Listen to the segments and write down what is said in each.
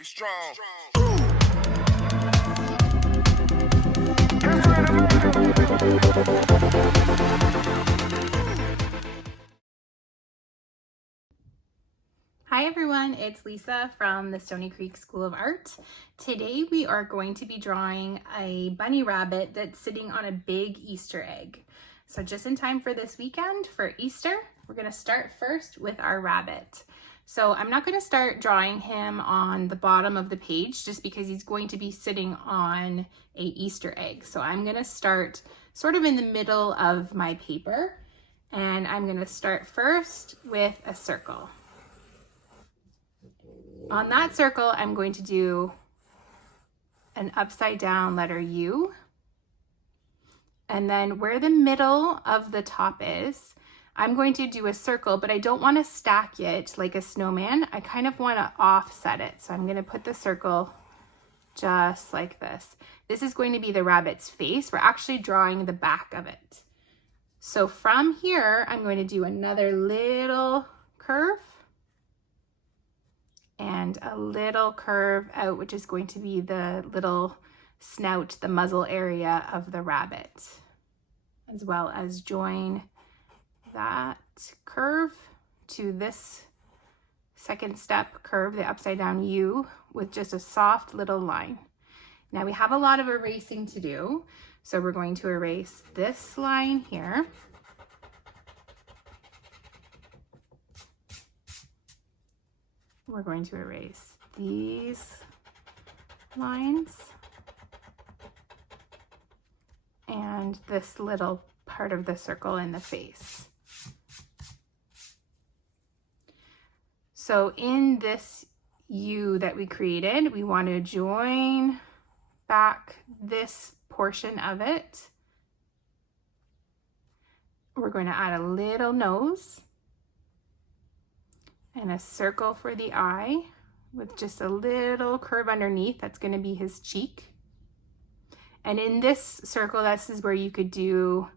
Get strong. Hi everyone, it's Lisa from the Stoney Creek School of Art. Today we are going to be drawing a bunny rabbit that's sitting on a big Easter egg. So just in time for this weekend for Easter, we're going to start first with our rabbit. So I'm not going to start drawing him on the bottom of the page just because he's going to be sitting on a Easter egg. So I'm going to start sort of in the middle of my paper, and I'm going to start first with a circle. On that circle, I'm going to do an upside down letter U. And then where the middle of the top is, I'm going to do a circle, but I don't want to stack it like a snowman. I kind of want to offset it. So I'm going to put the circle just like this. This is going to be the rabbit's face. We're actually drawing the back of it. So from here, I'm going to do another little curve and a little curve out, which is going to be the little snout, the muzzle area of the rabbit, as well as join that curve to this second step curve, the upside down U, with just a soft little line. Now we have a lot of erasing to do, so we're going to erase this line here. We're going to erase these lines and this little part of the circle in the face. So in this U that we created, we want to join back this portion of it. We're going to add a little nose and a circle for the eye with just a little curve underneath. That's going to be his cheek. And in this circle, this is where you could do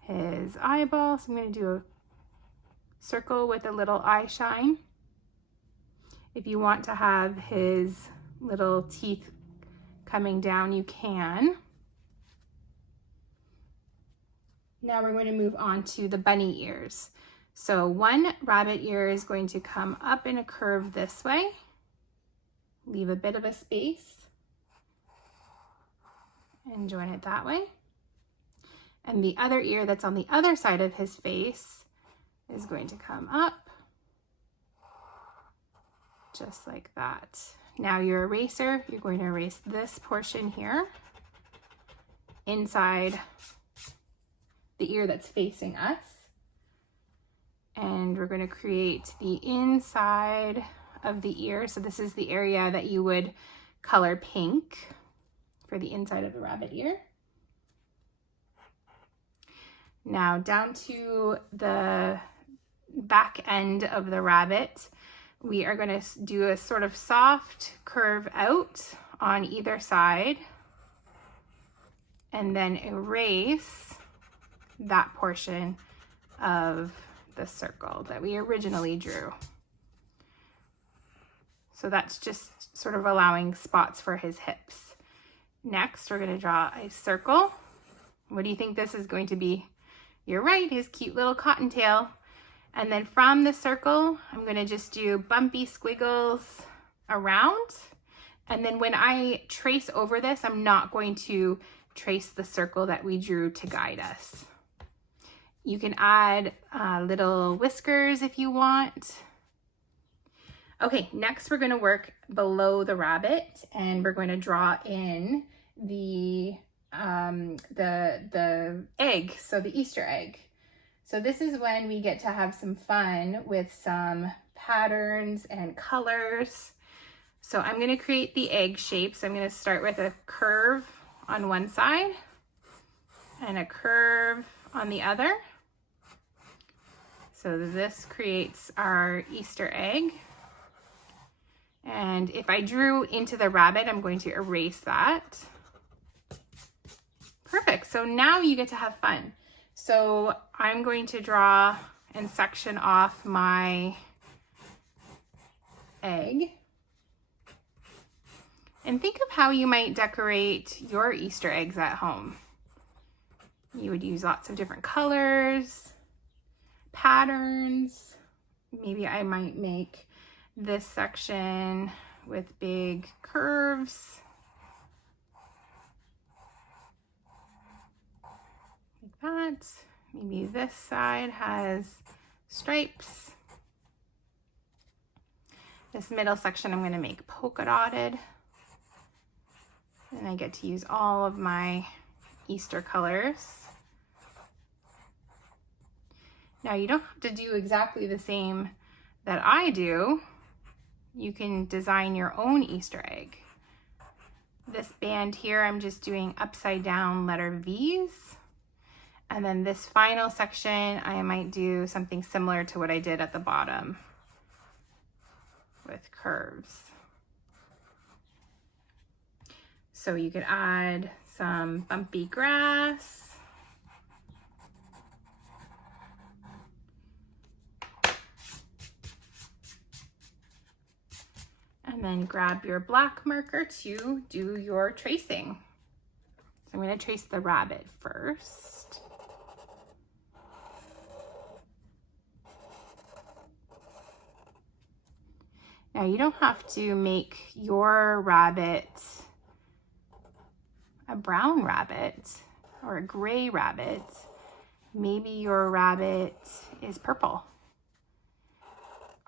his eyeball. So I'm going to do a circle with a little eye shine. If you want to have his little teeth coming down, you can. Now we're going to move on to the bunny ears. So one rabbit ear is going to come up in a curve this way, leave a bit of a space, and join it that way. And the other ear that's on the other side of his face is going to come up, just like that. Now your eraser, you're going to erase this portion here, inside the ear that's facing us. And we're going to create the inside of the ear. So this is the area that you would color pink for the inside of the rabbit ear. Now down to the back end of the rabbit, we are going to do a sort of soft curve out on either side and then erase that portion of the circle that we originally drew. So that's just sort of allowing spots for his hips. Next, we're going to draw a circle. What do you think this is going to be? You're right, his cute little cottontail. And then from the circle, I'm going to just do bumpy squiggles around. And then when I trace over this, I'm not going to trace the circle that we drew to guide us. You can add little whiskers if you want. Okay, next we're going to work below the rabbit, and we're going to draw in the egg, so the Easter egg. So this is when we get to have some fun with some patterns and colors. So I'm going to create the egg shape. So I'm going to start with a curve on one side and a curve on the other. So this creates our Easter egg. And if I drew into the rabbit, I'm going to erase that. Perfect. So now you get to have fun. So I'm going to draw and section off my egg. And think of how you might decorate your Easter eggs at home. You would use lots of different colors, patterns. Maybe I might make this section with big curves. Like that. Maybe this side has stripes. This middle section I'm going to make polka dotted. And I get to use all of my Easter colors. Now you don't have to do exactly the same that I do. You can design your own Easter egg. This band here, I'm just doing upside down letter V's. And then this final section, I might do something similar to what I did at the bottom with curves. So you could add some bumpy grass. And then grab your black marker to do your tracing. So I'm going to trace the rabbit first. Now you don't have to make your rabbit a brown rabbit or a gray rabbit. Maybe your rabbit is purple.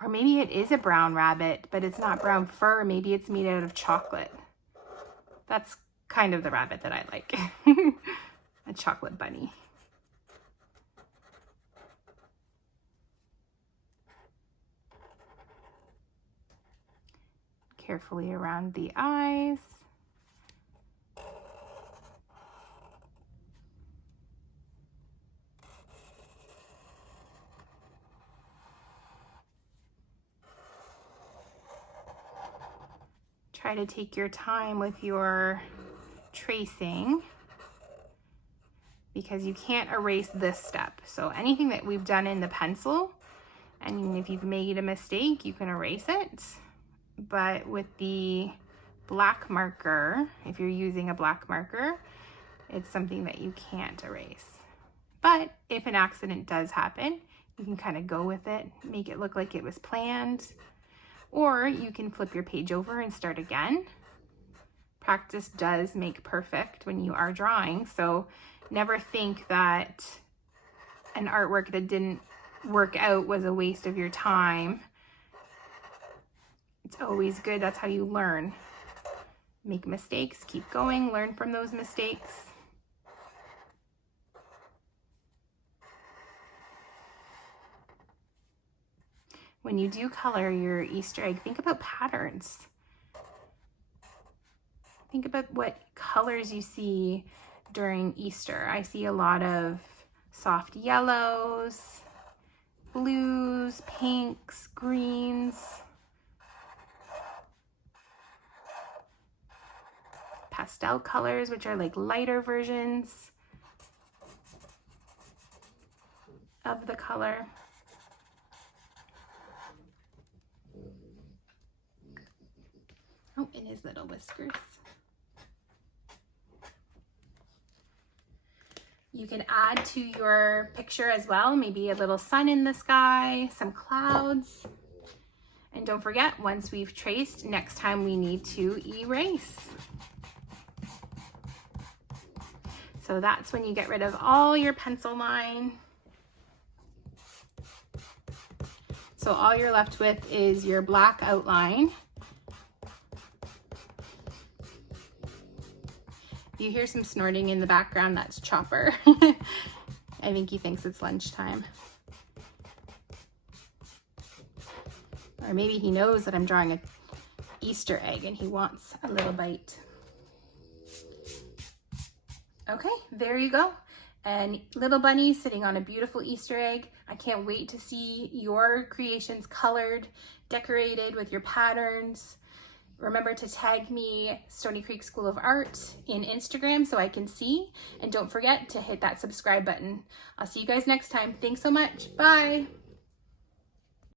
Or maybe it is a brown rabbit, but it's not brown fur. Maybe it's made out of chocolate. That's kind of the rabbit that I like. A chocolate bunny. Carefully around the eyes. Try to take your time with your tracing because you can't erase this step. So anything that we've done in the pencil, and if you've made a mistake, you can erase it. But with the black marker, if you're using a black marker, it's something that you can't erase. But if an accident does happen, you can kind of go with it, make it look like it was planned. Or you can flip your page over and start again. Practice does make perfect when you are drawing, so never think that an artwork that didn't work out was a waste of your time. It's always good. That's how you learn. Make mistakes, keep going, learn from those mistakes. When you do color your Easter egg, think about patterns. Think about what colors you see during Easter. I see a lot of soft yellows, blues, pinks, greens, pastel colors, which are like lighter versions of the color. Oh, and his little whiskers. You can add to your picture as well, maybe a little sun in the sky, some clouds. And don't forget, once we've traced, next time we need to erase. So that's when you get rid of all your pencil line. So all you're left with is your black outline. You hear some snorting in the background, that's Chopper. I think he thinks it's lunchtime. Or maybe he knows that I'm drawing an Easter egg and he wants a little bite. Okay, there you go. And little bunny sitting on a beautiful Easter egg. I can't wait to see your creations colored, decorated with your patterns. Remember to tag me, Stoney Creek School of Art, in Instagram so I can see. And don't forget to hit that subscribe button. I'll see you guys next time. Thanks so much. Bye.